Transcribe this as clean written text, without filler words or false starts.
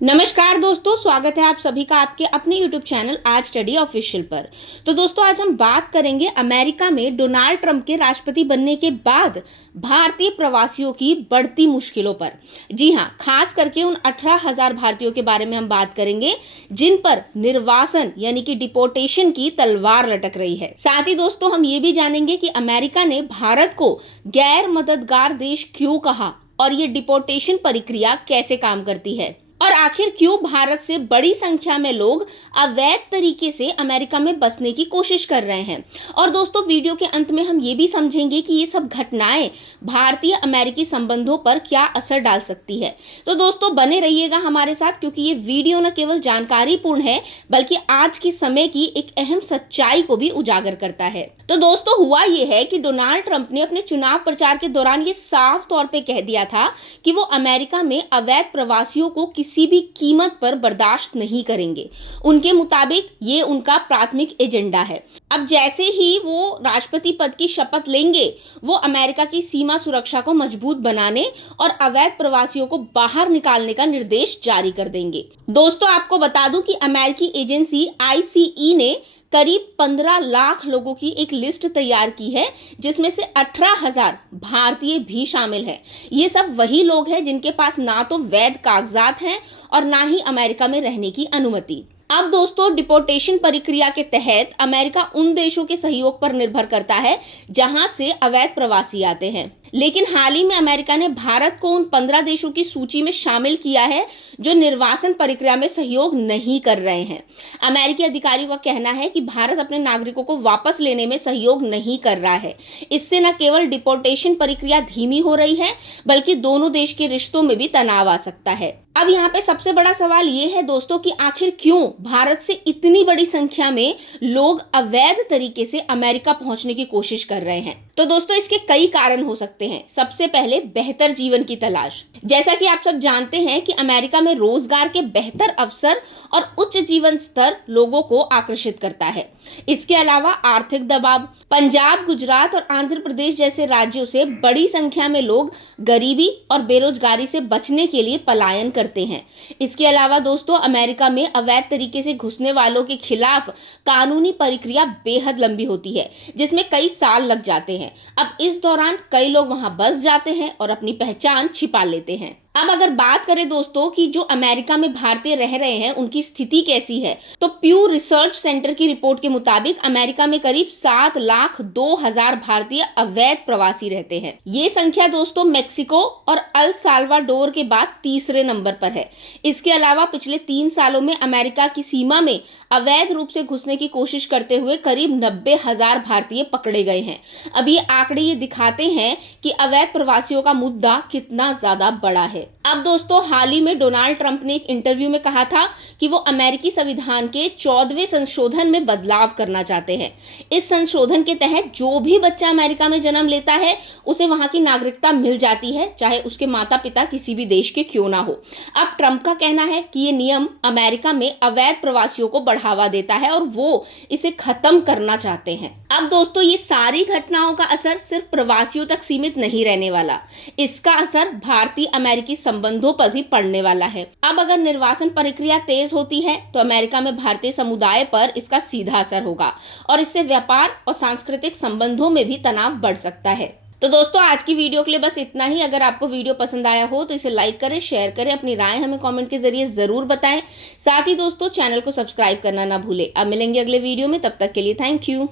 नमस्कार दोस्तों, स्वागत है आप सभी का आपके अपने YouTube चैनल आज स्टडी ऑफिशियल पर। तो दोस्तों, आज हम बात करेंगे अमेरिका में डोनाल्ड ट्रंप के राष्ट्रपति बनने के बाद भारतीय प्रवासियों की बढ़ती मुश्किलों पर। जी हाँ, खास करके उन 18,000 भारतीयों के बारे में हम बात करेंगे जिन पर निर्वासन यानी कि डिपोर्टेशन की तलवार लटक रही है। साथ ही दोस्तों, हम ये भी जानेंगे कि अमेरिका ने भारत को गैर मददगार देश क्यों कहा और ये डिपोर्टेशन प्रक्रिया कैसे काम करती है, और आखिर क्यों भारत से बड़ी संख्या में लोग अवैध तरीके से अमेरिका में बसने की कोशिश कर रहे हैं। और दोस्तों, वीडियो के अंत में हम ये भी समझेंगे कि ये सब घटनाएं भारतीय अमेरिकी संबंधों पर क्या असर डाल सकती है। तो दोस्तों, बने रहिएगा हमारे साथ, क्योंकि ये वीडियो न केवल जानकारीपूर्ण है बल्कि आज के समय की एक अहम सच्चाई को भी उजागर करता है। तो दोस्तों, हुआ ये है कि डोनाल्ड ट्रंप ने अपने चुनाव प्रचार के दौरान ये साफ तौर पे कह दिया था कि वो अमेरिका में अवैध प्रवासियों को किसी भी कीमत पर बर्दाश्त नहीं करेंगे। उनके मुताबिक ये उनका प्राथमिक एजेंडा है। अब जैसे ही वो राष्ट्रपति पद की शपथ लेंगे, वो अमेरिका की सीमा सुरक्षा को मजबूत बनाने और अवैध प्रवासियों को बाहर निकालने का निर्देश जारी कर देंगे। दोस्तों, आपको बता दूं कि अमेरिकी एजेंसी ICE ने करीब 15 लाख लोगों की एक लिस्ट तैयार की है, जिसमें से 18,000 भारतीय भी शामिल हैं। ये सब वही लोग हैं जिनके पास ना तो वैध कागजात हैं और ना ही अमेरिका में रहने की अनुमति। अब दोस्तों, डिपोर्टेशन प्रक्रिया के तहत अमेरिका उन देशों के सहयोग पर निर्भर करता है जहां से अवैध प्रवासी आते हैं। लेकिन हाल ही में अमेरिका ने भारत को उन 15 देशों की सूची में शामिल किया है जो निर्वासन प्रक्रिया में सहयोग नहीं कर रहे हैं। अमेरिकी अधिकारियों का कहना है कि भारत अपने नागरिकों को वापस लेने में सहयोग नहीं कर रहा है। इससे न केवल डिपोर्टेशन प्रक्रिया धीमी हो रही है बल्कि दोनों देश के रिश्तों में भी तनाव आ सकता है। अब यहाँ पे सबसे बड़ा सवाल ये है दोस्तों कि आखिर क्यों भारत से इतनी बड़ी संख्या में लोग अवैध तरीके से अमेरिका पहुंचने की कोशिश कर रहे हैं। तो दोस्तों, इसके कई कारण हो सकते हैं। सबसे पहले, बेहतर जीवन की तलाश। जैसा कि आप सब जानते हैं कि अमेरिका में रोजगार के बेहतर अवसर और उच्च जीवन स्तर लोगों को आकर्षित करता है। इसके अलावा आर्थिक दबाव। पंजाब, गुजरात और आंध्र प्रदेश जैसे राज्यों से बड़ी संख्या में लोग गरीबी और बेरोजगारी से बचने के लिए पलायन करते हैं। इसके अलावा दोस्तों, अमेरिका में अवैध तरीके से घुसने वालों के खिलाफ कानूनी प्रक्रिया बेहद लंबी होती है, जिसमें कई साल लग जाते हैं। अब इस दौरान कई लोग वहां बस जाते हैं और अपनी पहचान छिपा लेते हैं। अब अगर बात करें दोस्तों कि जो अमेरिका में भारतीय रह रहे हैं उनकी स्थिति कैसी है, तो प्यू रिसर्च सेंटर की रिपोर्ट के मुताबिक अमेरिका में करीब 7,02,000 भारतीय अवैध प्रवासी रहते हैं। ये संख्या दोस्तों मेक्सिको और अल साल्वाडोर के बाद तीसरे नंबर पर है। इसके अलावा पिछले 3 सालों में अमेरिका की सीमा में अवैध रूप से घुसने की कोशिश करते हुए करीब 90,000 भारतीय पकड़े गए हैं। अब ये आंकड़े ये दिखाते हैं कि अवैध प्रवासियों का मुद्दा कितना ज्यादा बड़ा है। अब दोस्तों, हाल ही में डोनाल्ड ट्रंप ने एक इंटरव्यू में कहा था कि वो अमेरिकी संविधान के 14वें संशोधन में बदलाव करना चाहते हैं। इस संशोधन के तहत जो भी बच्चा अमेरिका में जन्म लेता है उसे वहां की नागरिकता मिल जाती है, चाहे उसके माता पिता किसी भी देश के क्यों ना हो। अब ट्रंप का कहना है कि ये नियम अमेरिका में अवैध प्रवासियों को बढ़ावा देता है और वो इसे खत्म करना चाहते हैं। अब दोस्तों, ये सारी घटनाओं का असर सिर्फ प्रवासियों तक सीमित नहीं रहने वाला। इसका असर भारतीय अमेरिकी संबंधों पर भी पड़ने वाला है। अब अगर निर्वासन प्रक्रिया तेज होती है तो अमेरिका में भारतीय समुदाय पर इसका सीधा असर होगा और इससे व्यापार और सांस्कृतिक संबंधों में भी तनाव बढ़ सकता है। तो दोस्तों, आज की वीडियो के लिए बस इतना ही। अगर आपको वीडियो पसंद आया हो तो इसे लाइक करें, शेयर करें, अपनी राय हमें कमेंट के जरिए जरूर बताएं। साथ ही दोस्तों, चैनल को सब्सक्राइब करना ना भूलें। अब मिलेंगे अगले वीडियो में, तब तक के लिए थैंक यू।